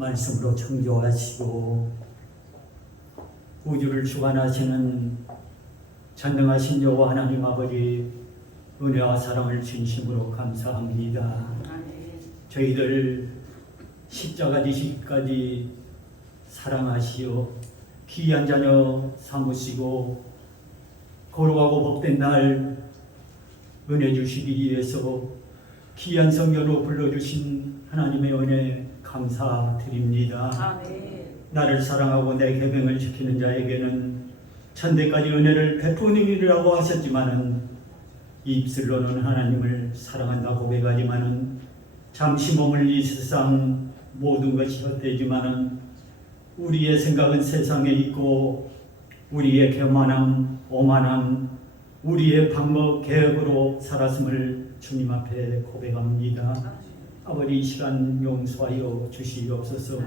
말씀으로 창조하시고 우주를 주관하시는 전능하신 여호와 하나님 아버지, 은혜와 사랑을 진심으로 감사합니다. 저희들 십자가 지시기까지 사랑하시어 귀한 자녀 삼으시고 거룩하고 복된 날 은혜 주시기 위해서 귀한 성전으로 불러주신 하나님의 은혜 감사드립니다. 나를 사랑하고 내 계명을 지키는 자에게는 천대까지 은혜를 베푸느니라고 하셨지만은 입술로는 하나님을 사랑한다 고백하지만은 잠시 머물 이 세상 모든 것이 헛되지만은 우리의 생각은 세상에 있고 우리의 교만함, 오만함, 우리의 방법, 계획으로 살았음을 주님 앞에 고백합니다. 아버지, 이 시간 용서하여 주시옵소서.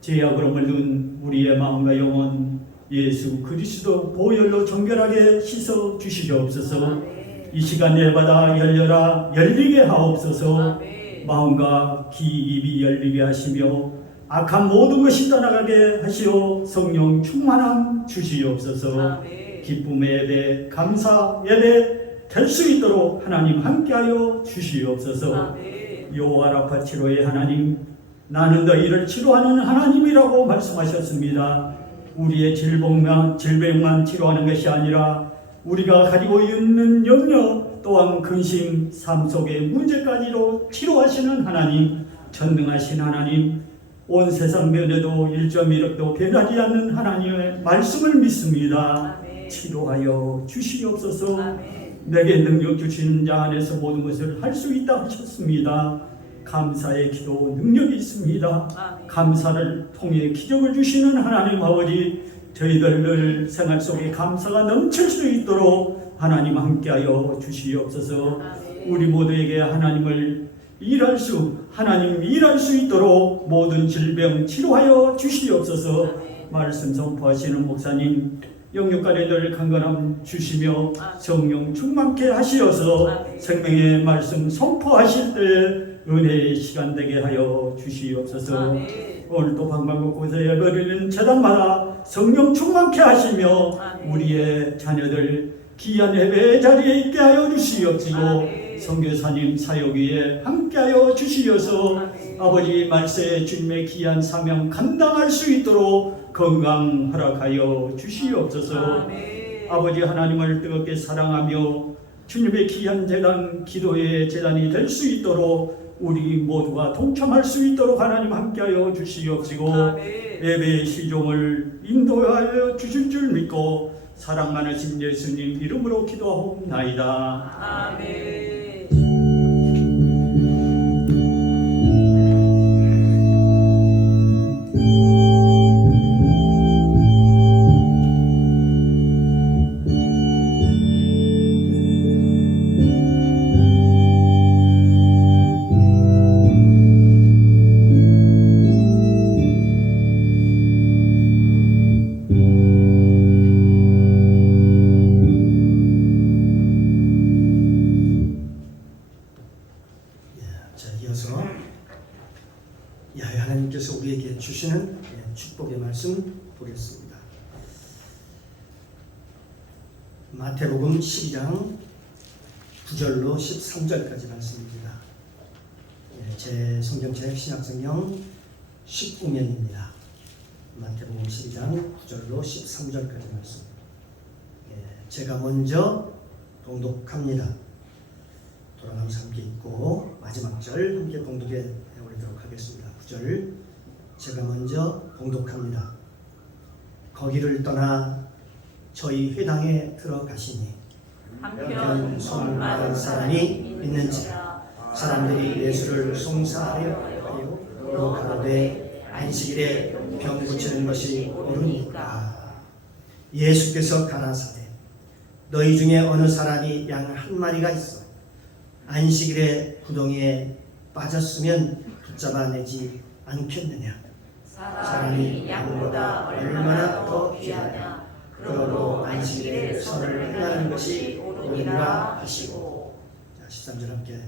죄악으로 물든 우리의 마음과 영혼 예수 그리스도 보혈로 정결하게 씻어 주시옵소서. 이 시간 예받아 열려라 열리게 하옵소서. 마음과 귀 입이 열리게 하시며 악한 모든 것이 떠나가게 하시어 성령 충만함 주시옵소서. 기쁨의 예배, 감사 예배 될 수 있도록 하나님 함께하여 주시옵소서. 여호와 라파 치료의 하나님, 나는 너희를 치료하는 하나님이라고 말씀하셨습니다. 우리의 질병만 치료하는 것이 아니라 우리가 가지고 있는 염려 또한 근심, 삶 속의 문제까지도 치료하시는 하나님, 전능하신 하나님, 온 세상 변해도 1.1억도 변하지 않는 하나님의 말씀을 믿습니다. 치료하여 주시옵소서. 내게 능력 주시는 자 안에서 모든 것을 할 수 있다 하셨습니다. 감사의 기도 능력이 있습니다. 감사를 통해 기적을 주시는 하나님 아버지, 저희들 생활 속에 감사가 넘칠 수 있도록 하나님 함께하여 주시옵소서. 우리 모두에게 하나님 일할 수 있도록 모든 질병 치료하여 주시옵소서. 말씀 선포하시는 목사님 영육간에 늘 강건함 주시며 성령 충만케 하시어서 생명의 말씀 선포하실 때 은혜의 시간 되게 하여 주시옵소서. 오늘도 방방곡 곳에 예배드리는 제단마다 성령 충만케 하시며 우리의 자녀들 귀한 예배의 자리에 있게 하여 주시옵시고 선교사님 사역 위에 함께하여 주시어서 아버지 말세에 주님의 귀한 사명 감당할 수 있도록 건강 허락하여 주시옵소서. 아버지 하나님을 뜨겁게 사랑하며 주님의 귀한 제단, 기도의 제단이 될 수 있도록 우리 모두가 동참할 수 있도록 하나님 함께하여 주시옵시고 예배의 시종을 인도하여 주실 줄 믿고 사랑 많으신 예수님 이름으로 기도하옵나이다. 아멘. 하나님께서 우리에게 주시는 축복의 말씀 보겠습니다. 마태복음 12장 9절로 13절까지 말씀입니다. 제 성경책 신약성경 19면입니다. 마태복음 12장 9절로 13절까지 말씀. 제가 먼저 봉독합니다. 돌아가면서 함께 읽고 마지막 절 함께 봉독해 올리도록 하겠습니다. 9절 제가 먼저 봉독합니다. 거기를 떠나 저희 회당에 들어가시니 한편 손 마른 사람이 있는지라 사람들이 예수를 송사하여 또 가로되 안식일에 병 고치는 것이 옳으니까. 예수께서 가라사대 너희 중에 어느 사람이 양 한 마리가 있어 안식일에 구덩이에 빠졌으면 붙잡아내지 않겠느냐. 사람이 양보다 얼마나 더 귀하냐. 그러므로 안식일에 선을 행하는 것이 옳으니라 하시고. 13절 함께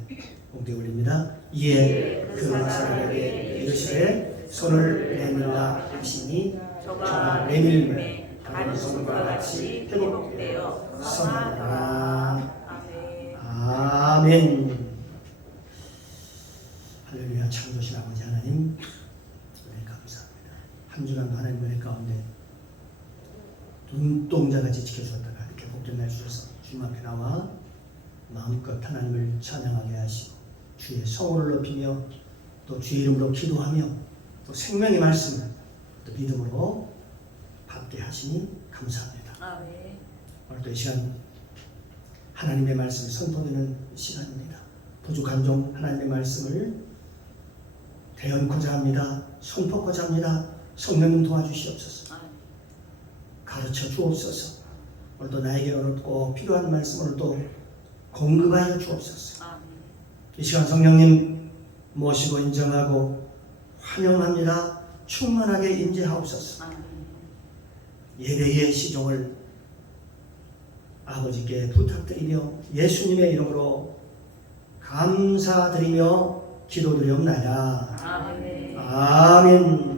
봉독 올립니다. 이에 그 사람에게 이르시되 손을 내밀라 하시니 저가 내밀매 다른 손과 같이 회복되어 선하라. 아멘. 할렐루야. 창조신 아버지 하나님, 네, 감사합니다. 한 주간 하나님 은혜 가운데 눈동자같이 지켜주었다가 이렇게 복된 날 주셔서 주님 앞에 나와 마음껏 하나님을 찬양하게 하시고 주의 성호를 높이며 또 주의 이름으로 기도하며 또 생명의 말씀을 또 믿음으로 받게 하시니 감사합니다. 아멘. 오늘 또 이 시간 하나님의 말씀을 선포되는 시간입니다. 부족한 종 하나님의 말씀을 대언코자 합니다. 선포코자 합니다. 성령님 도와주시옵소서. 가르쳐 주옵소서. 오늘도 나에게 오늘 꼭 필요한 말씀을 또 공급하여 주옵소서. 이 시간 성령님 모시고 인정하고 환영합니다. 충만하게 임재하옵소서. 예배의 시종을 아버지께 부탁드리며 예수님의 이름으로 감사드리며 기도드리옵나이다. 아멘. 아멘.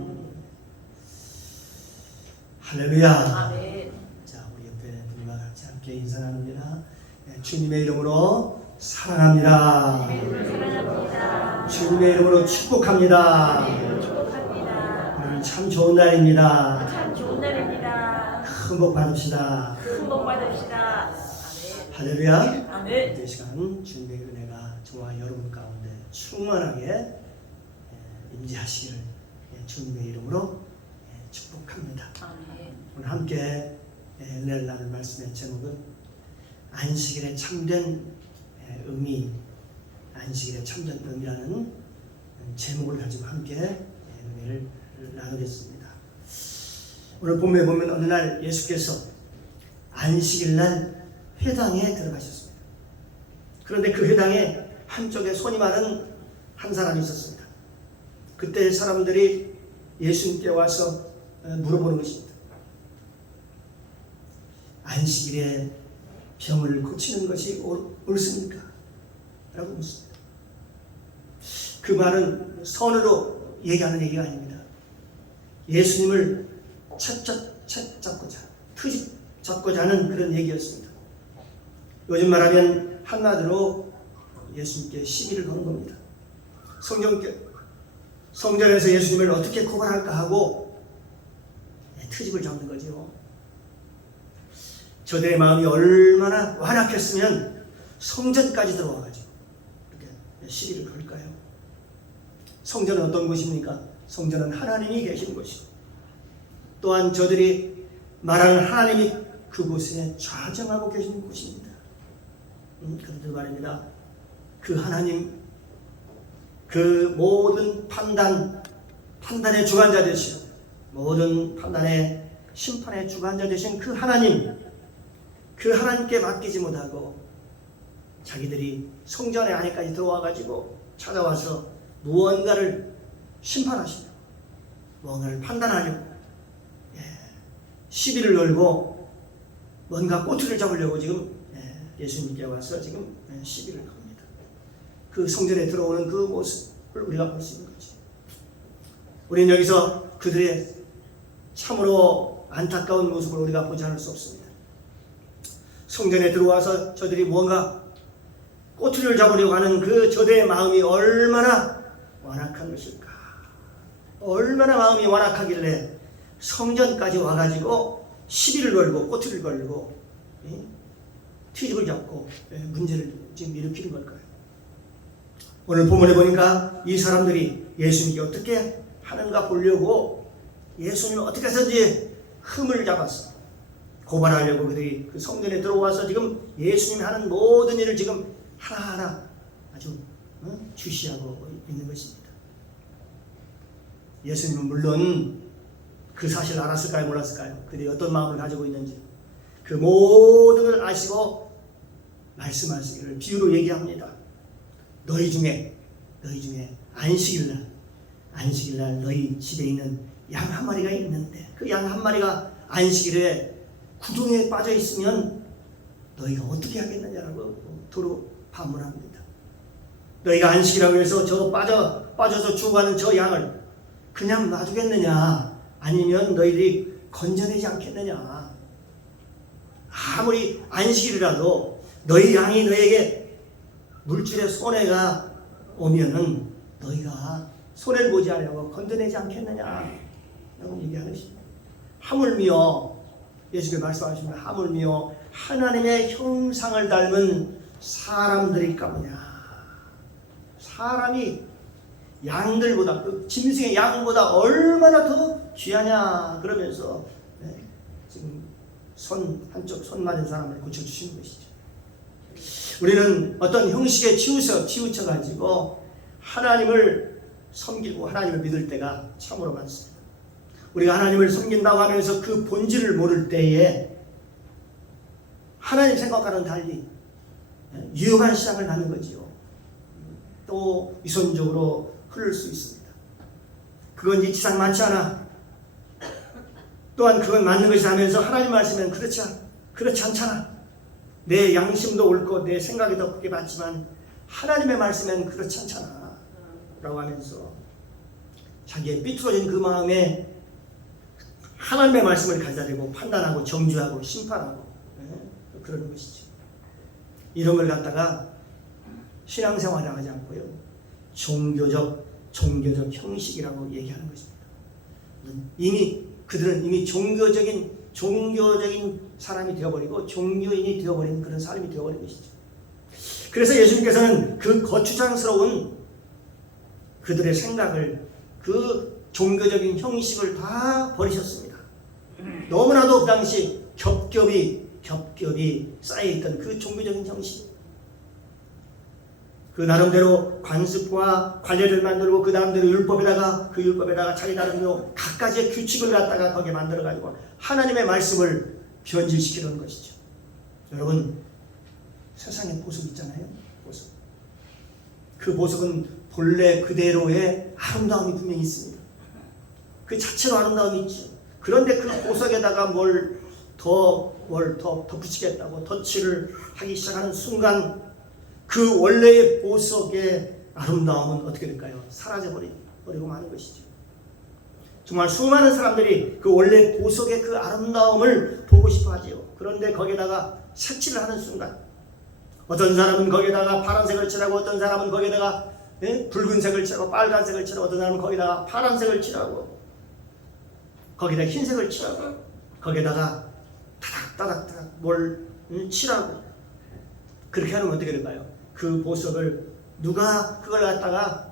할렐루야. 아멘. 자, 우리 옆에 분과 같이 함께 인사 나눕니다. 네, 주님의 이름으로 사랑합니다. 사랑합니다. 주님의 이름으로 축복합니다. 축복합니다. 오늘 참 좋은 날입니다. 참 좋은 날입니다. 큰 복 받읍시다. 큰 복 받읍시다. 아멘. 할렐루야. 아멘. 이 시간 주님의 은혜가 저와 여러분 가운데 충만하게 임재하시기를 주님의 이름으로 축복합니다. 아멘. 오늘 함께 은혜를 나눌 말씀의 제목은 안식일의 참된 의미, 안식일의 참된 의미라는 제목을 가지고 함께 은혜를 나누겠습니다. 오늘 본문에 보면 어느 날 예수께서 안식일 날 회당에 들어가셨습니다. 그런데 그 회당에 한쪽에 손이 많은 한 사람이 있었습니다. 그때 사람들이 예수님께 와서 물어보는 것입니다. 안식일에 병을 고치는 것이 옳습니까? 라고 묻습니다. 그 말은 선으로 얘기하는 얘기가 아닙니다. 예수님을 채잡고자, 트집 잡고자 하는 그런 얘기였습니다. 요즘 말하면 한마디로 예수님께 시비를 거는 겁니다. 성전에서 예수님을 어떻게 고발할까 하고 트집을 잡는 거죠. 저들의 마음이 얼마나 완악했으면 성전까지 들어와가지고 이렇게 시비를 걸까요? 성전은 어떤 곳입니까? 성전은 하나님이 계신 곳이고 또한 저들이 말하는 하나님이 그곳에 좌정하고 계신 곳입니다. 그런데 말입니다. 그 하나님, 그 모든 판단의 주관자 되시고 모든 판단의 심판의 주관자 되신 그 하나님, 그 하나님께 맡기지 못하고 자기들이 성전의 안에까지 들어와가지고 찾아와서 무언가를 심판하시고 무언가를 판단하려고 시비를 걸고 뭔가 꼬투리를 잡으려고 지금 예수님께 와서 지금 시비를 겁니다. 그 성전에 들어오는 그 모습을 우리가 볼 수 있는 거죠. 우리는 여기서 그들의 참으로 안타까운 모습을 우리가 보지 않을 수 없습니다. 성전에 들어와서 저들이 무언가 꼬투리를 잡으려고 하는 그 저들의 마음이 얼마나 완악한 것일까? 얼마나 마음이 완악하길래 성전까지 와가지고 시비를 걸고 꼬투리를 걸고 트집을 잡고 문제를 지금 일으키는 걸까요? 오늘 본문에 보니까 이 사람들이 예수님이 어떻게 하는가 보려고 예수님을 어떻게 해서든지 흠을 잡았어. 고발하려고 그들이 그 성전에 들어와서 지금 예수님이 하는 모든 일을 지금 하나하나 아주 주시하고 있는 것입니다. 예수님은 물론 그 사실을 알았을까요? 몰랐을까요? 그들이 어떤 마음을 가지고 있는지 그 모든 걸 아시고 말씀하시기를 비유로 얘기합니다. 너희 중에 안식일날 너희 집에 있는 양 한 마리가 있는데 그 양 한 마리가 안식일에 구덩이에 빠져 있으면 너희가 어떻게 하겠느냐라고 도로 반문합니다. 너희가 안식이라고 해서 저 빠져서 죽어가는 저 양을 그냥 놔두겠느냐? 아니면 너희들이 건져내지 않겠느냐? 아무리 안식일이라도 너희 양이 너에게 물질의 손해가 오면은 너희가 손해를 보지 않으려고 건져내지 않겠느냐? 라고 얘기하는 것입니다. 하물며 예수께서 말씀하십니다. 하물며 하나님의 형상을 닮은 사람들일까 보냐. 사람이 양들보다, 그 짐승의 양보다 얼마나 더 귀하냐 그러면서 지금 한쪽 손 맞은 사람을 고쳐주시는 것이죠. 우리는 어떤 형식에 치우쳐가지고 하나님을 섬기고 하나님을 믿을 때가 참으로 많습니다. 우리가 하나님을 섬긴다고 하면서 그 본질을 모를 때에 하나님 생각과는 달리 유혹한 신앙을 하는 거지요. 또 위선적으로 흐를 수 있습니다. 그건 이 지상 많지 않아. 또한 그건 맞는 것이 하면서 하나님 말씀은 그렇지 않잖아. 내 양심도 옳고 내 생각이 더 크게 맞지만 하나님의 말씀은 그렇지 않잖아 라고 하면서 자기의 삐뚤어진 그 마음에 하나님의 말씀을 가져다대고 판단하고 정죄하고 심판하고 그러는 것이죠. 이런 걸 갖다가 신앙생활을 하지 않고요, 종교적 형식이라고 얘기하는 것입니다. 그들은 이미 종교적인 사람이 되어버리고 종교인이 되어버리는 그런 사람이 되어버린 것이죠. 그래서 예수님께서는 그 거추장스러운 그들의 생각을, 그 종교적인 형식을 다 버리셨습니다. 너무나도 그 당시 겹겹이 쌓여있던 그 종교적인 형식, 그 나름대로 관습과 관례를 만들고 그 나름대로 율법에다가 자기 나름대로 각가지의 규칙을 갖다가 거기에 만들어가지고 하나님의 말씀을 변질시키는 것이죠. 여러분, 세상에 보석 있잖아요. 보석. 그 보석은 본래 그대로의 아름다움이 분명히 있습니다. 그 자체로 아름다움이 있죠. 그런데 그 보석에다가 뭘 더 덧붙이겠다고 덧칠을 하기 시작하는 순간 그 원래의 보석의 아름다움은 어떻게 될까요? 사라져버리고 마는 것이죠. 정말 수많은 사람들이 그 원래 보석의 그 아름다움을 보고 싶어 하지요. 그런데 거기에다가 색칠을 하는 순간 어떤 사람은 거기에다가 파란색을 칠하고 어떤 사람은 거기에다가 붉은색을 칠하고 빨간색을 칠하고 어떤 사람은 거기다가 파란색을 칠하고 거기다 흰색을 칠하고 거기에다가 따닥따닥 뭘 칠하고 그렇게 하면 어떻게 될까요? 그 보석을 누가 그걸 갖다가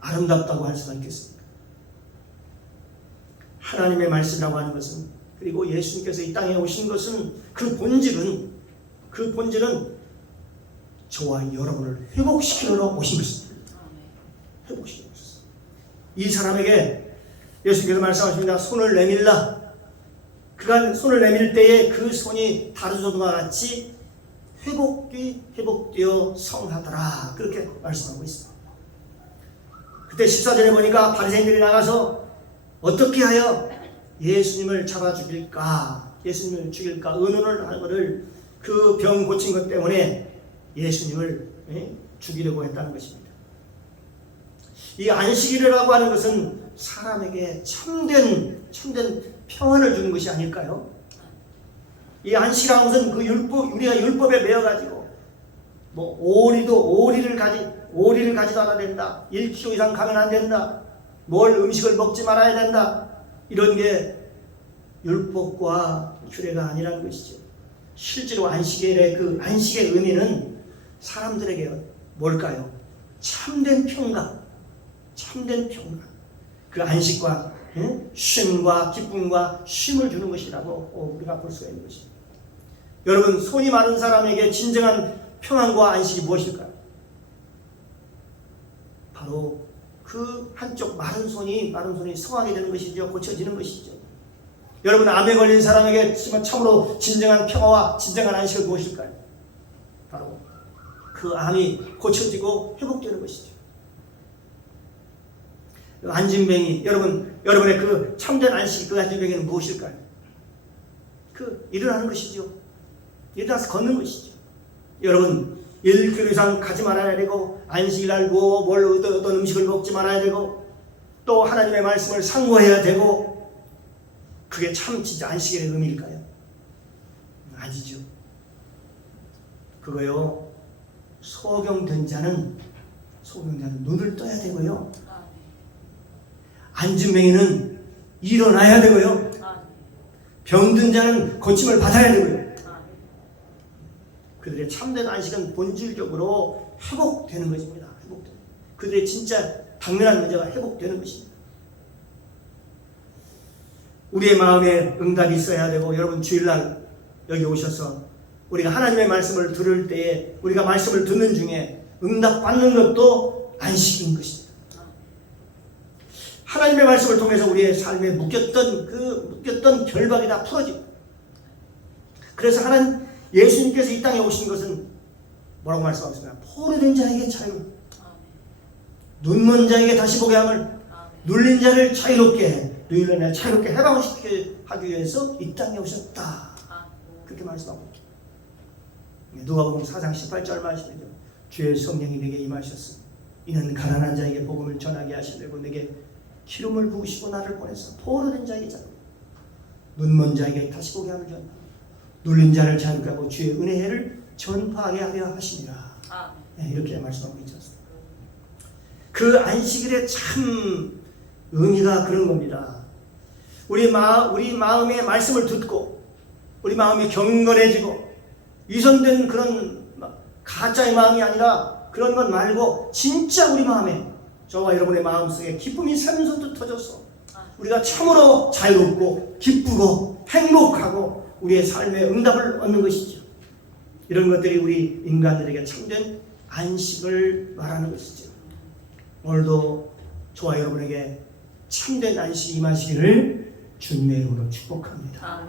아름답다고 할 수가 있겠습니까? 하나님의 말씀이라고 하는 것은, 그리고 예수님께서 이 땅에 오신 것은 그 본질은 저와 여러분을 회복시키러 오신 것입니다. 회복시키러 오셨어요. 이 사람에게 예수님께서 말씀하십니다. 손을 내밀라. 그가 손을 내밀 때에 그 손이 다루소동과 같이 회복되어 성하더라. 그렇게 말씀하고 있습니다. 그때 14절에 보니까 바리새인들이 나가서 어떻게 하여 예수님을 잡아 죽일까, 예수님을 죽일까 의논을 하는 것을, 그 병 고친 것 때문에 예수님을 죽이려고 했다는 것입니다. 이 안식일이라고 하는 것은 사람에게 참된 평안을 주는 것이 아닐까요? 이 안식이라는 것은 그 우리가 율법에 매여가지고 오리를 가지도 않아야 된다, 1kg 이상 가면 안 된다, 음식을 먹지 말아야 된다, 이런 게 율법과 규례가 아니라는 것이죠. 실제로 안식일의 그 안식의 의미는 사람들에게 뭘까요? 참된 평강. 그 안식과 쉼과 기쁨과 쉼을 주는 것이라고 우리가 볼 수가 있는 것입니다. 여러분, 손이 마른 사람에게 진정한 평안과 안식이 무엇일까요? 바로 그 한쪽 마른 손이 성하게 되는 것이죠. 고쳐지는 것이죠. 여러분, 암에 걸린 사람에게 참으로 진정한 평화와 진정한 안식은 무엇일까요? 바로 그 암이 고쳐지고 회복되는 것이죠. 안진뱅이, 여러분의 그 참된 안식, 그 안진뱅이는 무엇일까요? 일어나는 것이죠. 일어나서 걷는 것이죠. 여러분, 1kg 이상 가지 말아야 되고, 안식일 알고 어떤 음식을 먹지 말아야 되고, 또 하나님의 말씀을 상고해야 되고, 그게 참 진짜 안식일의 의미일까요? 아니죠. 그거요, 소경된 자는 눈을 떠야 되고요, 안진뱅이는 일어나야 되고요, 병든 자는 고침을 받아야 되고요. 그들의 참된 안식은 본질적으로 회복되는 것입니다. 그들의 진짜 당면한 문제가 회복되는 것입니다. 우리의 마음에 응답이 있어야 되고, 여러분 주일날 여기 오셔서 우리가 하나님의 말씀을 들을 때에, 우리가 말씀을 듣는 중에 응답 받는 것도 안식인 것입니다. 하나님의 말씀을 통해서 우리의 삶에 묶였던 결박이 다 풀어지고, 그래서 예수님께서 이 땅에 오신 것은 뭐라고 말씀하셨습니까? 포로된 자에게 자유, 눈먼 자에게 다시 보게 함을, 눌린 자를 자유롭게 해방시키게 하기 위해서 이 땅에 오셨다. 그렇게 말씀하고 있죠. 누가복음 4장 18절 말씀이죠. 주의 성령이 내게 임하셨으니 이는 가난한 자에게 복음을 전하게 하시려고 내게 기름을 부으시고 나를 보내서 포로된 자에게 자유, 눈먼 자에게 다시 보게 함을 전하고, 눌린 자를 자유케 하고 주의 은혜를 전파하게 하려 하시니라. 이렇게 말씀하고 있지 않습니까? 그 안식일의 참 의미가 그런 겁니다. 우리 마음의 말씀을 듣고, 우리 마음이 경건해지고, 위선된 그런 가짜의 마음이 아니라 그런 것 말고 진짜 우리 마음에, 저와 여러분의 마음속에 기쁨이 샘솟듯 터져서 우리가 참으로 자유롭고 기쁘고 행복하고 우리의 삶에 응답을 얻는 것이죠. 이런 것들이 우리 인간들에게 참된 안식을 말하는 것이죠. 오늘도 저와 여러분에게 참된 안식이 임하시기를 주님의 이름으로 축복합니다.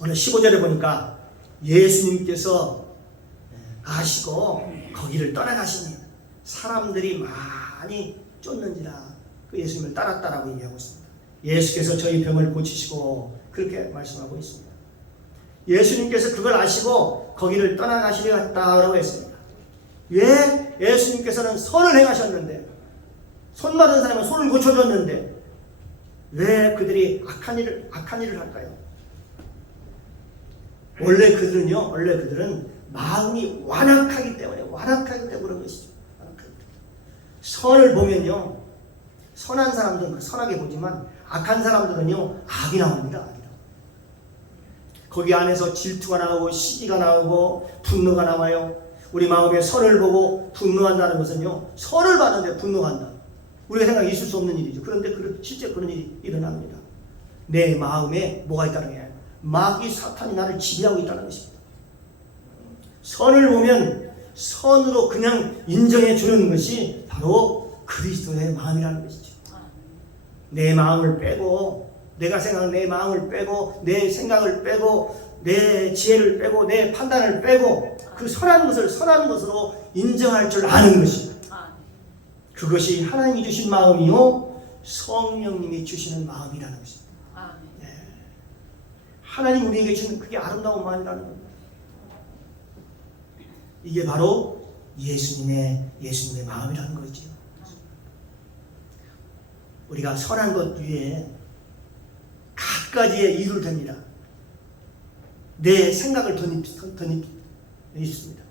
오늘 15절에 보니까 예수님께서 가시고 거기를 떠나가시니 사람들이 많이 쫓는지라 그 예수님을 따랐다라고 얘기하고 있습니다. 예수께서 저희 병을 고치시고 그렇게 말씀하고 있습니다. 예수님께서 그걸 아시고 거기를 떠나가시려 했다라고 했습니다. 왜 예수님께서는 선을 행하셨는데, 손 맞은 사람은 손을 고쳐줬는데 왜 그들이 악한 일을 할까요? 원래 그들은 마음이 완악하기 때문에 그런 것이죠. 선을 보면요, 선한 사람들은 선하게 보지만 악한 사람들은요, 악이 나옵니다. 거기 안에서 질투가 나오고 시기가 나오고 분노가 나와요. 우리 마음에 선을 보고 분노한다는 것은요, 선을 봤는데 분노한다. 우리가 생각에 있을 수 없는 일이죠. 그런데 실제 그런 일이 일어납니다. 내 마음에 뭐가 있다는 거예요? 마귀 사탄이 나를 지배하고 있다는 것입니다. 선을 보면 선으로 그냥 인정해 주는 것이 바로 그리스도의 마음이라는 것이죠. 내 마음을 빼고, 내가 생각하는 내 마음을 빼고, 내 생각을 빼고, 내 지혜를 빼고, 내 판단을 빼고, 그 선한 것을 선한 것으로 인정할 줄 아는 것입니다. 그것이 하나님이 주신 마음이요, 성령님이 주시는 마음이라는 것입니다. 네. 하나님 우리에게 주는 그게 아름다운 마음이라는 겁니다. 이게 바로 예수님의 마음이라는 거죠. 우리가 선한 것 위에 갖가지의 이유를 댑니다. 내 생각을 덧입습니다.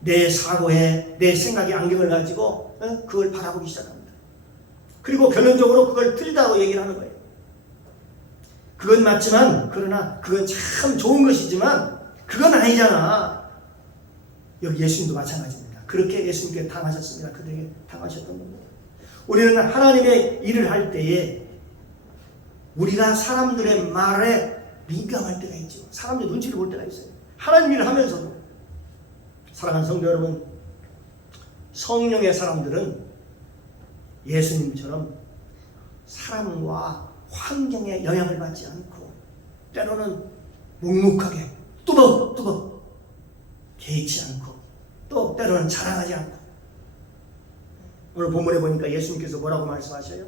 내 사고에 내 생각의 안경을 가지고 그걸 바라보기 시작합니다. 그리고 결론적으로 그걸 틀리다고 얘기를 하는 거예요. 그건 맞지만, 그러나 그건 참 좋은 것이지만 그건 아니잖아. 여기 예수님도 마찬가지입니다. 그렇게 예수님께 당하셨습니다. 그들에게 당하셨던 겁니다. 우리는 하나님의 일을 할 때에 우리가 사람들의 말에 민감할 때가 있죠. 사람들의 눈치를 볼 때가 있어요. 하나님 일을 하면서도. 사랑하는 성도 여러분, 성령의 사람들은 예수님처럼 사람과 환경에 영향을 받지 않고, 때로는 묵묵하게 뚜벅뚜벅 개의치 않고, 또 때로는 자랑하지 않고. 오늘 본문에 보니까 예수님께서 뭐라고 말씀하셔요?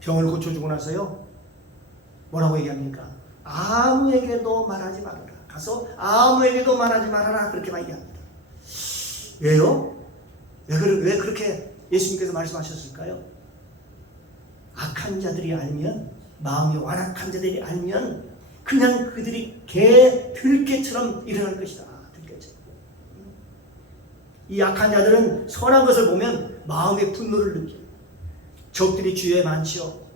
병을 고쳐주고 나서요, 뭐라고 얘기합니까? 아무에게도 말하지 말아라. 가서 아무에게도 말하지 말아라. 그렇게 얘기합니다. 왜요? 왜 그렇게 예수님께서 말씀하셨을까요? 악한 자들이 알면, 마음이 완악한 자들이 알면 그냥 그들이 들개처럼 일어날 것이다. 들개처럼. 이 악한 자들은 선한 것을 보면 마음의 분노를 느껴요. 적들이 주위에 많지요.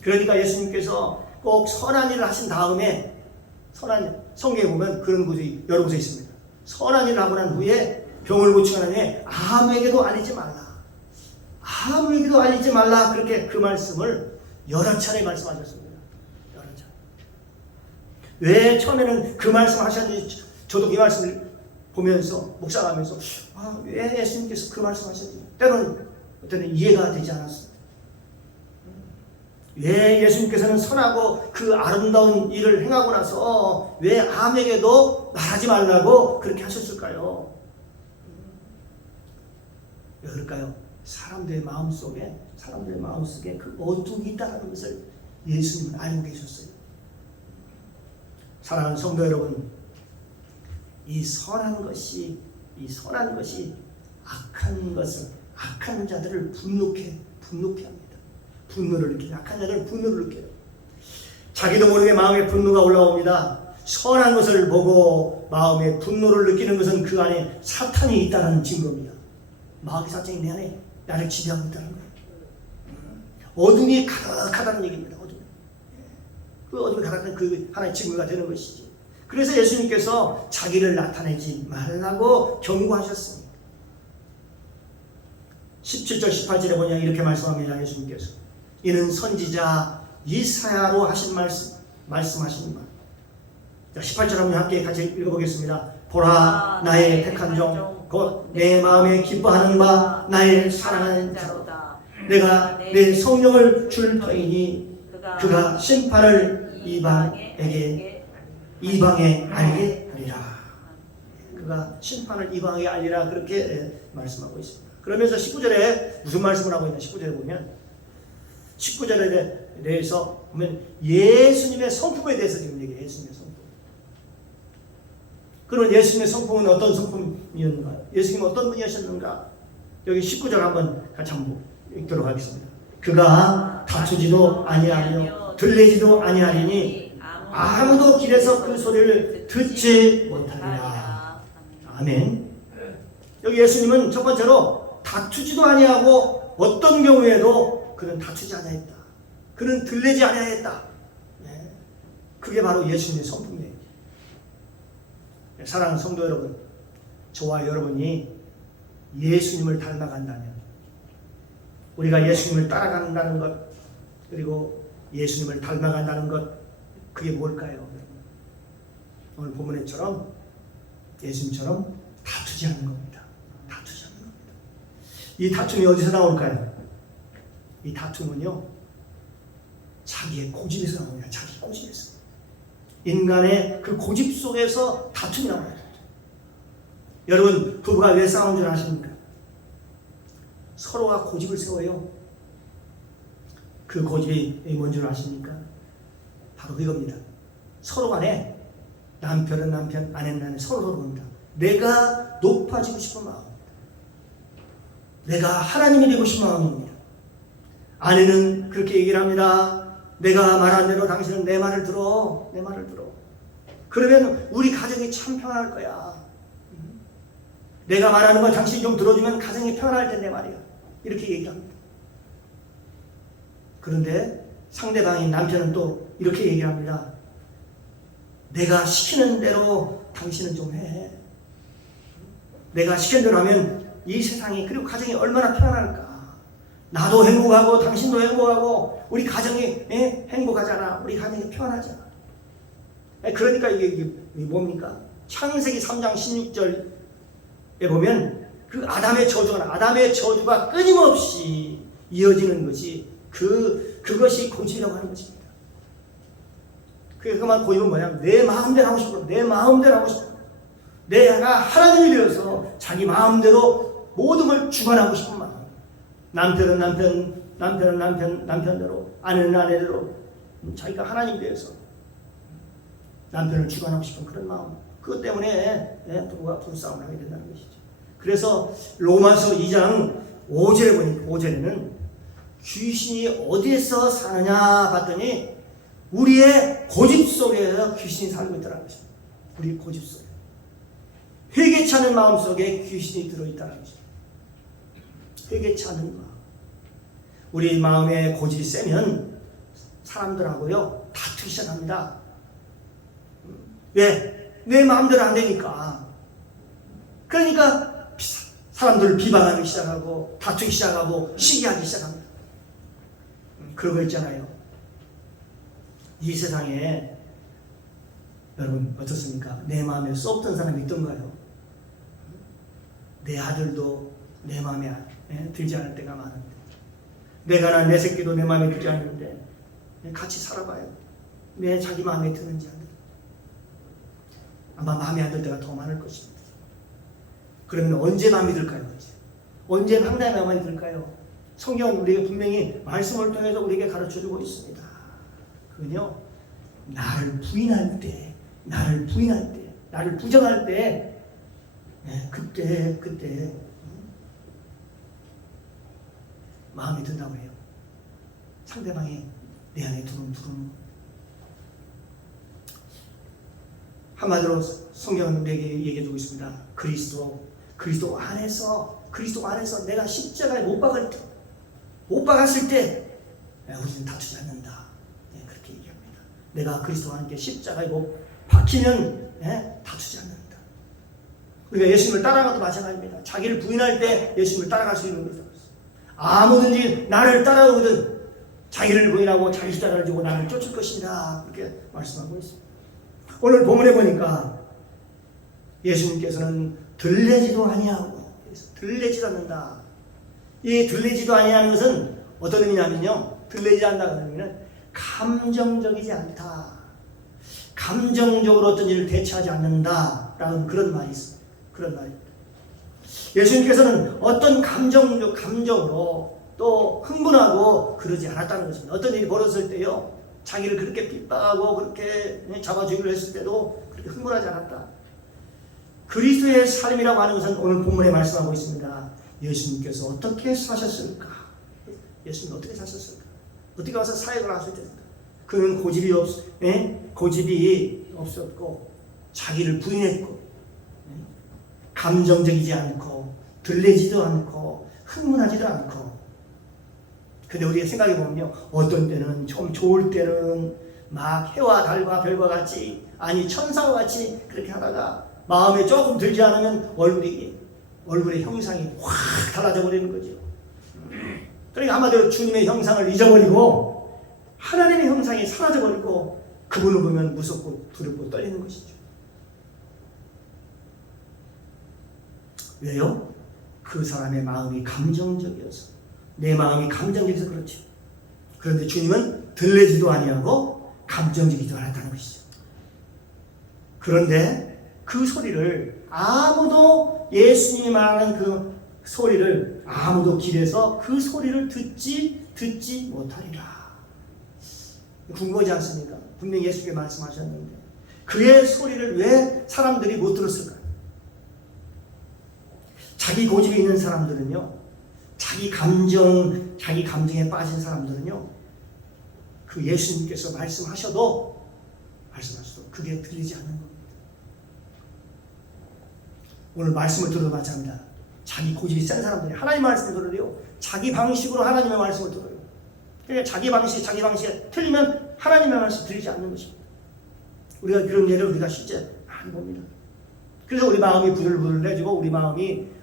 그러니까 예수님께서 꼭 선한 일을 하신 다음에, 성경에 보면 그런 곳이 여러 곳에 있습니다. 선한 일을 하고 난 후에 병을 고치고 난 후에 아무에게도 알리지 말라. 아무에게도 알리지 말라. 그렇게 그 말씀을 여러 차례 말씀하셨습니다. 여러 차례. 왜 처음에는 그 말씀 하셨는지 저도 이 말씀을 보면서 묵상하면서 왜 예수님께서 그 말씀 하셨는지 때로는 이해가 되지 않았습니다. 왜 예수님께서는 선하고 그 아름다운 일을 행하고 나서 왜 아무에게도 말하지 말라고 그렇게 하셨을까요? 왜 그럴까요? 사람들의 마음속에 그 어둠이 있다는 것을 예수님은 알고 계셨어요. 사랑하는 성도 여러분, 이 선한 것이 악한 자들을 분노케 합니다. 분노를 느끼는, 악한 자들은 분노를 느껴요. 자기도 모르게 마음에 분노가 올라옵니다. 선한 것을 보고 마음에 분노를 느끼는 것은 그 안에 사탄이 있다는 증거입니다. 마귀 사탄이 내 안에 나를 지배하고 있다는 거예요. 어둠이 가득하다는 얘기입니다. 그 어둠이 가득한 그 하나의 증거가 되는 것이죠. 그래서 예수님께서 자기를 나타내지 말라고 경고하셨습니다. 17절 18절에 보냐 이렇게 말씀합니다. 예수님께서 이는 선지자 이사야로 하신 말씀하신 말. 자, 18절 한번 함께 같이 읽어보겠습니다. 보라 나의 택한 종 곧 내 마음에 기뻐하는 바 나의 사랑하는 자로다. 내가 내 성령을 줄 터이니 그가 심판을 이방에 알게 하리라. 그가 심판을 이방에 알리라. 그렇게 말씀하고 있습니다. 그러면서 19절에 무슨 말씀을 하고 있나? 19절에 보면 19절에 대해서 보면 예수님의 성품에 대해서 지금 얘기해요. 예수님의 성품. 그러면 예수님의 성품은 어떤 성품이었는가? 예수님은 어떤 분이셨는가? 여기 19절 한번 같이 한번 읽도록 하겠습니다. 그가 다투지도 아니하며 들리지도 아니하리니 아무도 길에서 그 소리를 듣지 못하리라. 아멘. 여기 예수님은 첫 번째로 다투지도 아니하고 어떤 경우에도 그는 다투지 아니했다. 그는 들리지 아니했다. 네. 그게 바로 예수님의 성품이에요. 사랑하는 성도 여러분, 저와 여러분이 예수님을 닮아간다면, 우리가 예수님을 따라간다는 것, 그리고 예수님을 닮아간다는 것, 그게 뭘까요? 오늘 본문에처럼 예수님처럼 다투지 않는 겁니다. 다투지 않는 겁니다. 이 다툼이 어디서 나올까요? 이 다툼은요, 자기의 고집에서 나옵니다. 자기 고집에서. 인간의 그 고집 속에서 다툼이 나와요. 여러분, 부부가 왜 싸우는 줄 아십니까? 서로가 고집을 세워요. 그 고집이 뭔 줄 아십니까? 바로 이겁니다. 서로 간에 남편은 남편, 아내는 아내, 서로 그럽니다. 내가 높아지고 싶은 마음입니다. 내가 하나님이 되고 싶은 마음입니다. 아내는 그렇게 얘기를 합니다. 내가 말한 대로 당신은 내 말을 들어. 내 말을 들어. 그러면 우리 가정이 참 편할 거야. 내가 말하는 거 당신이 좀 들어주면 가정이 편할 텐데 말이야. 이렇게 얘기합니다. 그런데 상대방인 남편은 또 이렇게 얘기를 합니다. 내가 시키는 대로 당신은 좀 해. 내가 시키는 대로 하면 이 세상이, 그리고 가정이 얼마나 편안할까. 나도 행복하고 당신도 행복하고 우리 가정이 행복하잖아. 우리 가정이 편하잖아. 그러니까 이게 뭡니까? 창세기 3장 16절에 보면 그 아담의 저주가 끊임없이 이어지는 것이 그것이 고집이라고 하는 것입니다. 그만 고집은 뭐냐면 내 마음대로 하고 싶어. 내 마음대로 하고 싶어. 내가 하나님이 되어서 자기 마음대로 모든 걸 주관하고 싶은 마음. 남편은 남편대로, 아내는 아내대로 자기가 하나님이 되어서 남편을 주관하고 싶은 그런 마음. 그것 때문에 부부가 부부싸움을 하게 된다는 것이죠. 그래서 로마서 2장 5절에 보니까 5절에는 귀신이 어디에서 사느냐 봤더니 우리의 고집 속에서 귀신이 살고 있다는 것입니다. 우리 고집 속에. 회개치 않은 마음 속에 귀신이 들어있다는 것입니다. 회개치 않은 마음. 우리 마음에 고집이 세면 사람들하고요 다투기 시작합니다. 왜? 내 마음대로 안 되니까. 그러니까 사람들을 비방하기 시작하고 다투기 시작하고 시기하기 시작합니다. 그런 거 있잖아요. 이 세상에 여러분 어떻습니까? 내 마음에 쏙든 사람이 있던가요? 내 아들도 내 마음에 들지 않을 때가 많은데, 내가나 내 새끼도 내 마음에 들지 않는데 같이 살아봐요. 내 자기 마음에 드는지 안 드는지. 아마 마음에 안 들 때가 더 많을 것입니다. 그러면 언제 마음에 들까요? 언제 황당히 마음에 들까요? 성경은 우리에게 분명히 말씀을 통해서 우리에게 가르쳐주고 있습니다. 그건요, 나를 부인할 때, 나를 부정할 때, 그때 마음에 든다고 해요. 상대방이 내 안에 들어오는 한마디로 성경은 우리에게 얘기해주고 있습니다. 그리스도 안에서 내가 십자가에 못 박았을 때 우리는 다투지 않는다. 그렇게 얘기합니다. 내가 그리스도와 함께 십자가에 못 박히면 다투지 않는다. 우리가 예수님을 따라가도 마찬가지입니다. 자기를 부인할 때 예수님을 따라갈 수 있는 거죠. 아무든지 나를 따라오거든 자기를 부인하고 자기 십자가를 지고 나를 쫓을 것이다. 그렇게 말씀하고 있습니다. 오늘 본문에 보니까 예수님께서는 들레지도 아니하고 들레지도 않는다. 이 들레지도 아니하는 것은 어떤 의미냐면요, 들레지 않는다는 의미는 감정적이지 않다, 감정적으로 어떤 일을 대처하지 않는다라는 그런 말이 있습니다. 그런 말입니다. 예수님께서는 어떤 감정으로 또 흥분하고 그러지 않았다는 것입니다. 어떤 일이 벌어졌을 때요, 자기를 그렇게 핍박하고 그렇게 잡아주기로 했을 때도 그렇게 흥분하지 않았다. 그리스도의 삶이라고 하는 것은 오늘 본문에 말씀하고 있습니다. 예수님께서 어떻게 사셨을까? 예수님은 어떻게 사셨을까? 어떻게 와서 사역을 하셨을까? 그는 고집이 없었고 자기를 부인했고 감정적이지 않고 들레지도 않고 흥분하지도 않고. 근데 우리가 생각해 보면요, 어떤 때는 좀 좋을 때는 막 해와 달과 별과 같이, 아니 천사와 같이 그렇게 하다가 마음에 조금 들지 않으면 얼굴의 형상이 확 달라져 버리는 거죠. 그러니까 한마디로 주님의 형상을 잊어버리고 하나님의 형상이 사라져 버리고 그분을 보면 무섭고 두렵고 떨리는 것이죠. 왜요? 그 사람의 마음이 감정적이어서, 내 마음이 감정적이어서 그렇죠. 그런데 주님은 들레지도 아니하고 감정적이지도 않았다는 것이죠. 그런데 그 소리를 아무도, 예수님이 말하는 그 소리를 아무도 길에서 그 소리를 듣지 못하리라. 궁금하지 않습니까? 분명히 예수님이 말씀하셨는데 그의 소리를 왜 사람들이 못 들었을까요? 자기 고집이 있는 사람들은요, 자기 감정에 빠진 사람들은요, 그 예수님께서 말씀하셔도 그게 들리지 않는 겁니다. 오늘 말씀을 들어도 마찬가지입니다. 자기 고집이 센 사람들이 하나님 말씀을 들어도요, 자기 방식으로 하나님의 말씀을 들어요. 그러니까 자기 방식에 틀리면 하나님의 말씀 들리지 않는 것입니다. 우리가 그런 예를 우리가 실제 많이 봅니다. 그래서 우리 마음이 부들부들해지고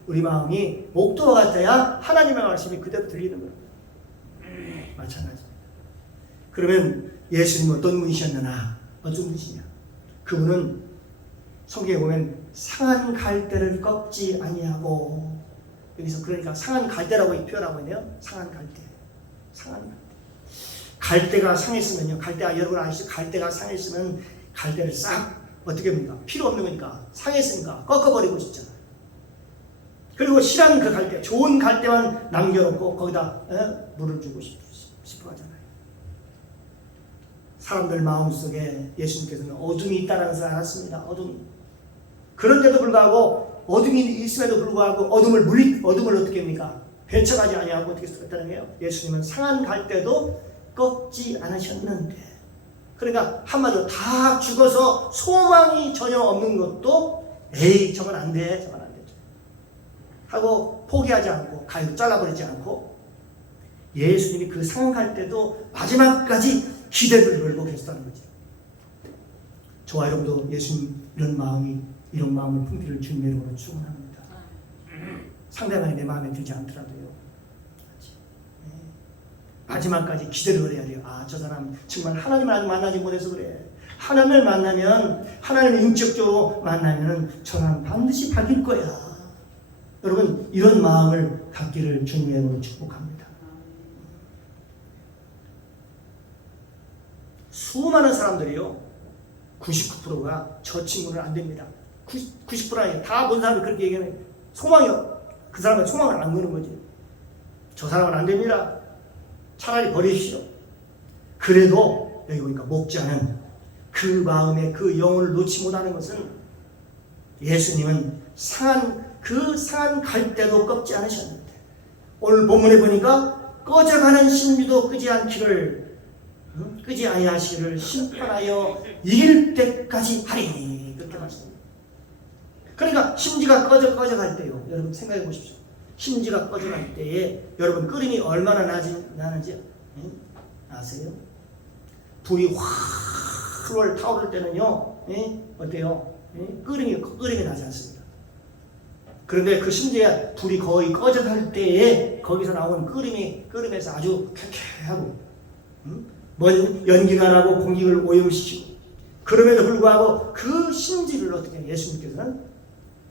우리 마음이 목도와 같아야 하나님의 말씀이 그대로 들리는 겁니다. 마찬가지입니다. 그러면 예수님은 어떤 분이셨느냐? 어떤 분이시냐? 그분은 성경에 보면 상한 갈대를 꺾지 아니하고, 여기서 그러니까 상한 갈대라고 표현하고 있네요. 상한 갈대. 갈대가 상했으면요, 여러분 아시죠? 갈대가 상했으면 갈대를 싹 어떻게 합니까? 필요 없는 거니까, 상했으니까 꺾어버리고 싶잖아요. 그리고 실한 그 갈대, 좋은 갈대만 남겨놓고 거기다 물을 주고 싶어 하잖아요. 사람들 마음속에 예수님께서는 어둠이 있다는 것을 알았습니다. 어둠. 그런데도 불구하고 어둠이 있음에도 불구하고 어둠을 어떻게 합니까? 배척하지 아니하고 어떻게 썼다는 거예요? 예수님은 상한 갈대도 꺾지 않으셨는데, 그러니까 한마디로 다 죽어서 소망이 전혀 없는 것도 에이 저건 안 돼, 저건 안 돼 하고 포기하지 않고 가위로 잘라버리지 않고 예수님이 그 상한 갈대도 마지막까지 기대를 걸고 계셨다는 거죠. 저와 여러분도 예수님 이런 마음을 품기를 주님의 이름으로 축원합니다. 상대방이 내 마음에 들지 않더라도요, 마지막까지 기대를 걸어야 돼요. 아, 저 사람 정말 하나님을 아직 만나지 못해서 그래. 하나님을 만나면, 하나님을 인격적으로 만나면 저 사람 반드시 바뀔 거야. 여러분, 이런 마음을 갖기를 주님의 이름으로 축복합니다. 수많은 사람들이요, 99%가 저 친구는 안 됩니다. 90% 아니에요. 다 본 사람이 그렇게 얘기하면 소망이요. 그 사람은 소망을 안 거는 거지. 저 사람은 안 됩니다. 차라리 버리시오. 그래도 여기 보니까 목자는 그 마음에 그 영혼을 놓지 못하는 것은 예수님은 상한 갈대도 꺾지 않으셨는데, 오늘 본문에 보니까 꺼져가는 신비도 끄지 아니하시기를 심판하여 이길 때까지 하리니, 그렇게 말씀합니다. 그러니까 심지가 꺼져갈 때요, 여러분 생각해 보십시오. 심지가 꺼져갈 때에 여러분 끓임이 얼마나 나는지 아세요? 불이 활활 타오를 때는요, 어때요? 끓임이 나지 않습니다. 그런데 그 심지에 불이 거의 꺼져갈 때에 거기서 나오는 끓임에서 아주 쾌쾌하고 먼 연기가 나고 공기를 오염시키고, 그럼에도 불구하고 그 심지를 어떻게 예수님께서는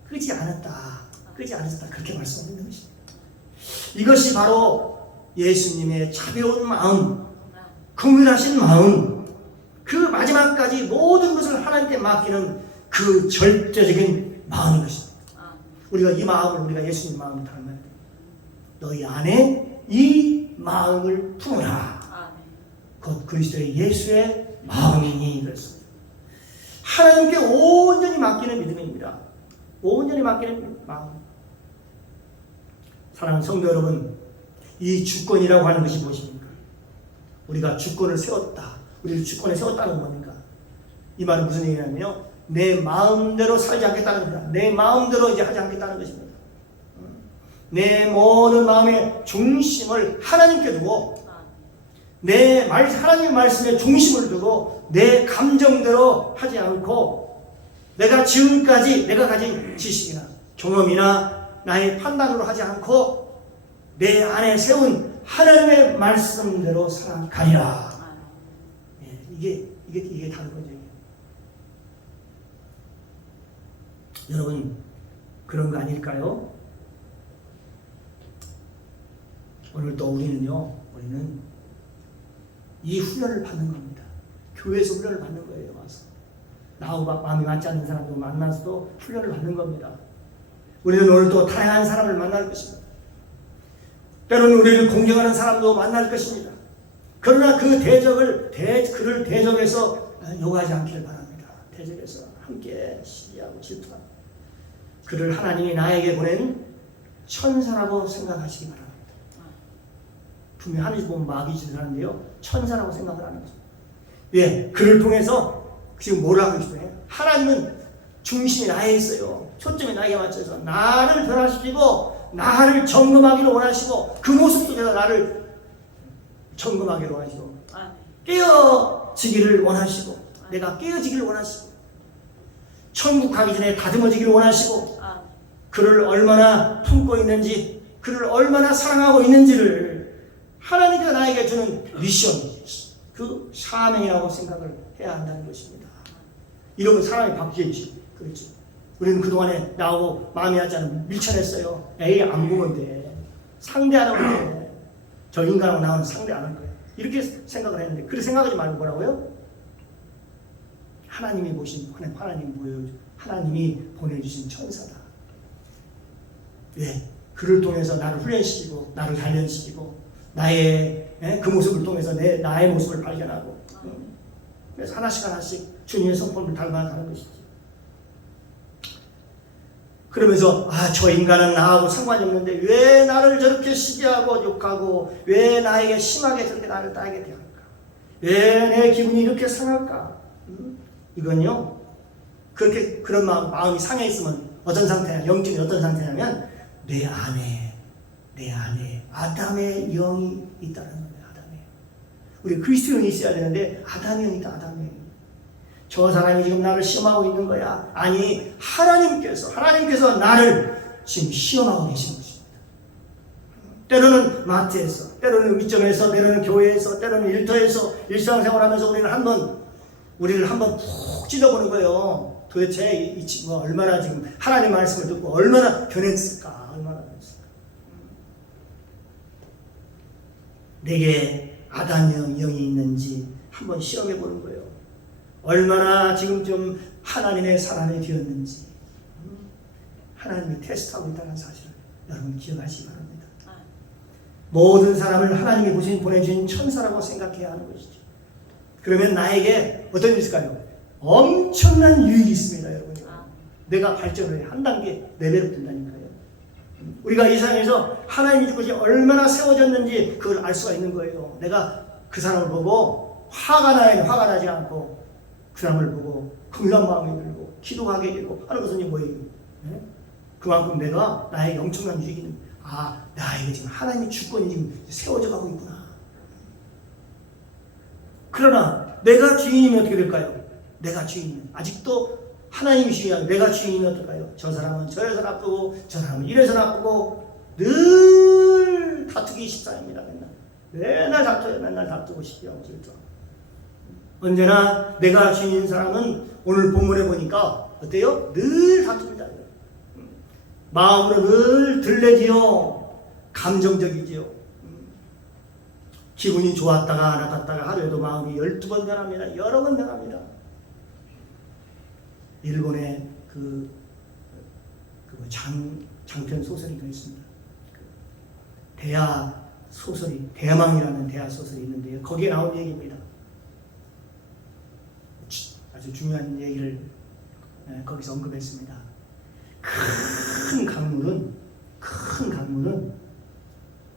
끄지 않았다, 그렇게 말씀하는 것입니다. 이것이 바로 예수님의 차가운 마음, 긍휼하신 마음, 그 마지막까지 모든 것을 하나님께 맡기는 그 절대적인 마음인 것입니다. 우리가 이 마음을, 우리가 예수님 마음을 닮아야 돼요. 너희 안에 이 마음을 품으라. 곧 그리스도의 예수의 마음이니, 그랬습니다. 하나님께 온전히 맡기는 믿음입니다. 온전히 맡기는 마음. 사랑하는 성도 여러분, 이 주권이라고 하는 것이 무엇입니까? 우리가 주권을 세웠다. 우리를 주권에 세웠다는 겁니까? 이 말은 무슨 얘기냐면요, 내 마음대로 살지 않겠다는 겁니다. 내 마음대로 이제 하지 않겠다는 것입니다. 내 모든 마음의 중심을 하나님께 두고, 하나님의 말씀에 중심을 두고 내 감정대로 하지 않고, 내가 지금까지 내가 가진 지식이나 경험이나 나의 판단으로 하지 않고 내 안에 세운 하나님의 말씀대로 살아가리라. 이게 다른 거죠. 여러분, 그런 거 아닐까요? 오늘 또 우리는 이 훈련을 받는 겁니다. 교회에서 훈련을 받는 거예요. 와서 나하고 마음이 맞지 않는 사람도 만나서도 훈련을 받는 겁니다. 우리는 오늘 또 다양한 사람을 만날 것입니다. 때로는 우리를 공경하는 사람도 만날 것입니다. 그러나 그 그를 대적해서 요구하지 않기를 바랍니다. 대적해서 함께 시기하고 질투하고, 그를 하나님이 나에게 보낸 천사라고 생각하시기 바랍니다. 분명히 하늘에서 보면 마귀 짓을 하는데요, 천사라고 생각을 하는 거죠. 왜? 그를 통해서 지금 뭘 하고 있어요? 하나님은 중심이 나에 있어요. 초점이 나에게 맞춰서 나를 변화시키고 나를 점검하기를 원하시고, 그 모습 속에서 나를 점검하기를 원하시고, 깨어지기를 원하시고, 내가 깨어지기를 원하시고, 천국 가기 전에 다듬어지기를 원하시고, 그를 얼마나 품고 있는지, 그를 얼마나 사랑하고 있는지를 하나님께서 나에게 주는 미션, 그 사명이라고 생각을 해야 한다는 것입니다. 이러면 사람이 바뀌겠지. 그렇지. 우리는 그동안에 나하고 마음이 맞지 않으면 밀쳐냈어요. 에이, 안 보면 돼. 상대 안 하면 돼. 저 인간하고 나는 상대 안 할 거예요. 이렇게 생각을 했는데, 그렇게 생각하지 말고 뭐라고요? 하나님이 보신, 하나님이 보내주신 천사다. 왜? 그를 통해서 나를 훈련시키고, 나를 단련시키고, 나의 그 모습을 통해서 나의 모습을 발견하고, 그래서 하나씩 주님의 성품을 닮아가는 것이지. 그러면서 저 인간은 나하고 상관이 없는데 왜 나를 저렇게 시기하고 욕하고 왜 나에게 심하게 저렇게 나를 따르게 대할까? 왜 내 기분이 이렇게 상할까? 이건요, 그렇게 그런 마음이 상해 있으면 어떤 상태냐, 영적인 어떤 상태냐면 내 안에 아담의 영이 있다는 거예요. 아담의 영. 우리 그리스도인이 있어야 되는데 아담의 영이 있다. 아담의 영. 저 사람이 지금 나를 시험하고 있는 거야. 아니, 하나님께서 나를 지금 시험하고 계신 것입니다. 때로는 마트에서, 때로는 음식점에서, 때로는 교회에서, 때로는 일터에서 일상생활하면서 우리를 한번 푹 찔러보는 거예요. 도대체 이 친구가 얼마나 지금 하나님 말씀을 듣고 얼마나 변했을까? 얼마나 변했을까? 내게 아담의 영이 있는지 한번 시험해 보는 거예요. 얼마나 지금 좀 하나님의 사람이 되었는지 하나님이 테스트하고 있다는 사실을 여러분 기억하시기 바랍니다. 모든 사람을 하나님이 보내주신 천사라고 생각해야 하는 것이죠. 그러면 나에게 어떤 일이 있을까요? 엄청난 유익이 있습니다, 여러분. 내가 발전을 한 단계 레벨업 된다니까요. 우리가 이 세상에서 하나님이 준 것이 얼마나 세워졌는지 그걸 알 수가 있는 거예요. 내가 그 사람을 보고 화가 나지 않고 그 사람을 보고 긍휼한 마음이 들고 기도하게 되고 하는 것은 뭐예요? 네? 그만큼 내가 나에게 엄청난 유익이 있는, 나에게 지금 하나님의 주권이 지금 세워져 가고 있구나. 그러나 내가 주인이면 어떻게 될까요? 내가 주인이면 아직도 하나님이 주인이야. 내가 주인이면 어떨까요? 저 사람은 저래서 나쁘고 저 사람은 이래서 나쁘고 늘 다투기 십상입니다. 맨날 다투어요. 맨날 다투고 싶어요. 언제나 내가 주인인 사람은 오늘 본문에 보니까 어때요? 늘 다툽니다. 마음으로 늘 들레지요. 감정적이지요. 기분이 좋았다가 나빴다가 하루에도 마음이 12번 변합니다. 여러 번 변합니다. 일본의 장편 소설이 있습니다. 대야 소설이, 대망이라는 대야 소설이 있는데요. 거기에 나온 얘기입니다. 아주 중요한 얘기를 거기서 언급했습니다. 큰 강물은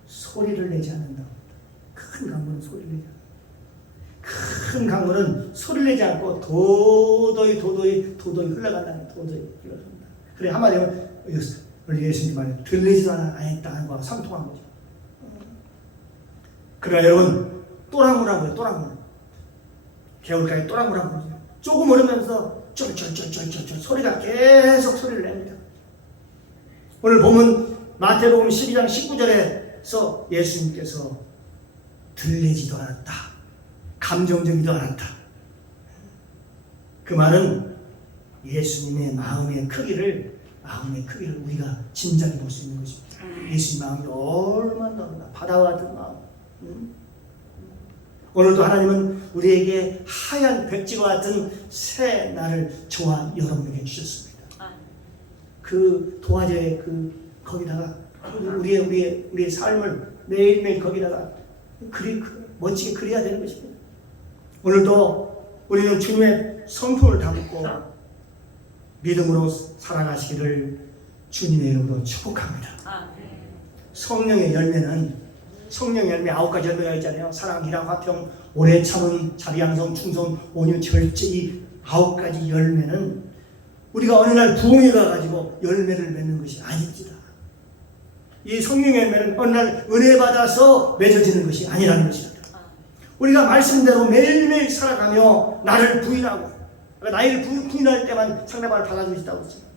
소리를 내지 않는다. 큰 강물은 소리를 내지 않는다. 큰 강물은 소리를 내지 않고 도도히 흘러간다는 거예요. 도도히 흘러간다. 그래, 한마디로 우리 예수님 말에 들리지도 않았다는 거와 상통한 거죠. 그러나 여러분, 또랑물하고요. 또랑물. 개울가에 또랑물하고 그러죠. 조금 오르면서 쫄쫄쫄쫄쫄 소리가 계속 소리를 냅니다. 오늘 보면 마태복음 12장 19절에서 예수님께서 들리지도 않았다. 감정적이지도 않았다. 그 말은 예수님의 마음의 크기를 우리가 짐작해 볼 수 있는 것입니다. 예수님 마음이 얼마나 바다와 같은 마음. 오늘도 하나님은 우리에게 하얀 백지와 같은 새 날을 저와 여러분에게 주셨습니다. 그 도화지에 거기다가 우리의 삶을 매일매일 거기다가 멋지게 그려야 되는 것입니다. 오늘도 우리는 주님의 성품을 담고 믿음으로 살아가시기를 주님의 이름으로 축복합니다. 성령의 열매 9가지 열매가 있잖아요. 사랑, 기랑, 화평, 오래 참음, 자비양성, 충성, 온유, 절제. 이 9가지 열매는 우리가 어느 날 부흥이 가가지고 열매를 맺는 것이 아닙니다. 이 성령의 열매는 어느 날 은혜 받아서 맺어지는 것이 아니라는 것입니다. 우리가 말씀대로 매일매일 살아가며 나를 부인하고, 나를 부인할 때만 상대방을 받아주시다고 했습니다.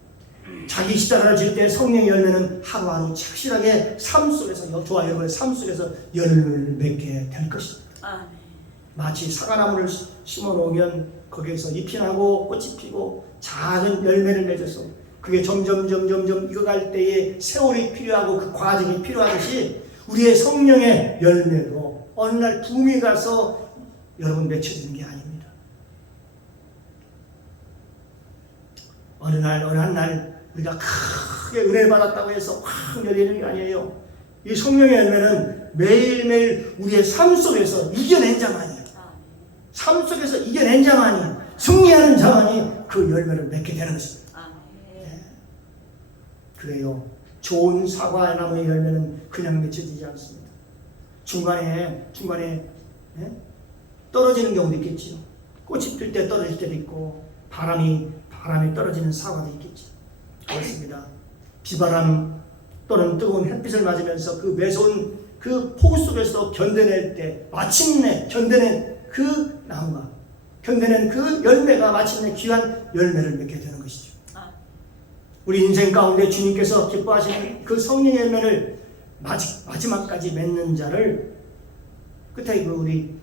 자기 십자가를 질 때 성령의 열매는 하루하루 착실하게 삶 속에서, 저와 여러분의 삶 속에서 열매를 맺게 될 것입니다. 마치 사과나무를 심어 놓으면 거기에서 잎이 나고 꽃이 피고 작은 열매를 맺어서 그게 점점 익어갈 때에 세월이 필요하고 그 과정이 필요하듯이 우리의 성령의 열매도 어느 날 붐이 가서 여러분 맺혀지는 게 아닙니다. 어느 한 날 우리가 크게 은혜를 받았다고 해서 확 열리는 게 아니에요. 이 성령의 열매는 매일매일 우리의 삶 속에서 이겨낸 자만이, 삶 속에서 이겨낸 자만이, 승리하는 자만이 그 열매를 맺게 되는 것입니다. 그래요. 좋은 사과나무의 열매는 그냥 맺혀지지 않습니다. 중간에 예? 떨어지는 경우도 있겠지요. 꽃이 필 때 떨어질 때도 있고 바람이 떨어지는 사과도 있겠죠. 그렇습니다. 비바람 또는 뜨거운 햇빛을 맞으면서 그 매서운 그 폭우 속에서 견뎌낼 때 마침내 견뎌낸 그 나무가 견뎌낸 그 열매가 마침내 귀한 열매를 맺게 되는 것이죠. 우리 인생 가운데 주님께서 기뻐하시는 그 성령의 열매를 마지막까지 맺는 자를 끝에 그 우리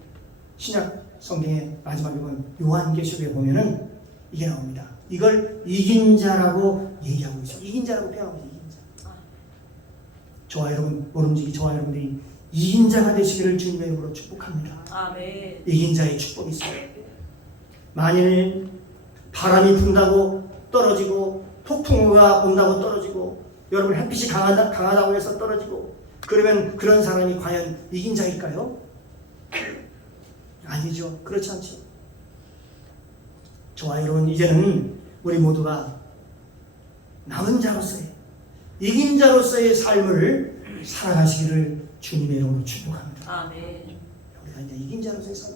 신약 성경의 마지막에 보면 요한계시록에 보면은 이게 나옵니다. 이걸 이긴 자라고 얘기하고 있어요. 이긴 자라고 표현하고 있어요. 이긴 자. 저와 여러분, 모름지기 저와 여러분들이 이긴 자가 되시기를 주님의 이름으로 축복합니다. 아멘. 이긴 자의 축복이 있어요. 만일 바람이 분다고 떨어지고 폭풍우가 온다고 떨어지고 여러분 햇빛이 강하다고 해서 떨어지고 그러면 그런 사람이 과연 이긴 자일까요? 아니죠. 그렇지 않죠. 저와 여러분 이제는 우리 모두가 남은 자로서의 이긴 자로서의 삶을 살아가시기를 주님의 이름으로 축복합니다. 아멘. 우리가 이제 이긴 자로서의 삶.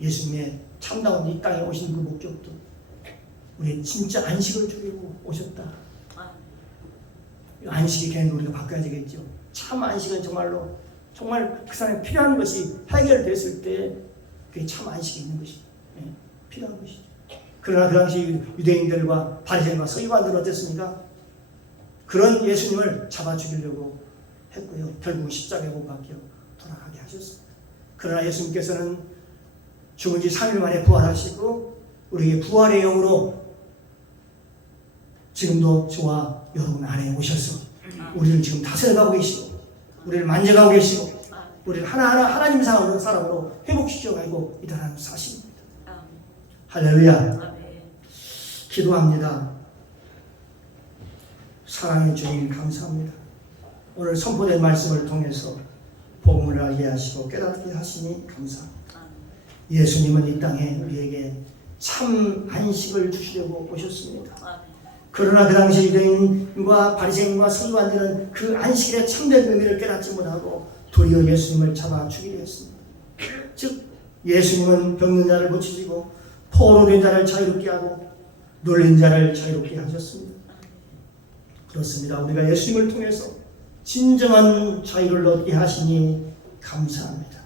예수님의 참다운 이 땅에 오신 그 목적도 우리 진짜 안식을 주려고 오셨다. 안식의 개념도 우리가 바꿔야 되겠죠. 참 안식은 정말 그 사람에 필요한 것이 해결됐을 때 그게 참 안식이 있는 것이죠. 예, 필요한 것이죠. 그러나 그 당시 유대인들과 바리새인과 서기관들은 어땠습니까? 그런 예수님을 잡아 죽이려고 했고요. 결국 십자가에 못 박혀 돌아가게 하셨습니다. 그러나 예수님께서는 죽은 지 3일 만에 부활하시고 우리에게 부활의 영으로 지금도 저와 여러분 안에 오셔서 우리를 지금 다스려가고 계시고 우리를 만져가고 계시고 우리를 하나하나 하나님 사람으로 회복시켜가고 있다는 사실입니다. 할렐루야. 기도합니다. 사랑의 주님 감사합니다. 오늘 선포된 말씀을 통해서 복음을 알게 하시고 깨닫게 하시니 감사합니다. 예수님은 이 땅에 우리에게 참 안식을 주시려고 오셨습니다. 그러나 그 당시 유대인과 바리새인과 서기관들은 그 안식일의 참된 의미를 깨닫지 못하고 도리어 예수님을 잡아 죽이려 했습니다. 즉 예수님은 병든 자를 고치시고 포로된 자를 자유롭게 하고 놀린 자를 자유롭게 하셨습니다. 그렇습니다. 우리가 예수님을 통해서 진정한 자유를 얻게 하시니 감사합니다.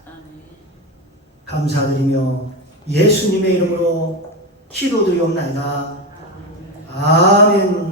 감사드리며 예수님의 이름으로 기도드리옵나이다. 아멘.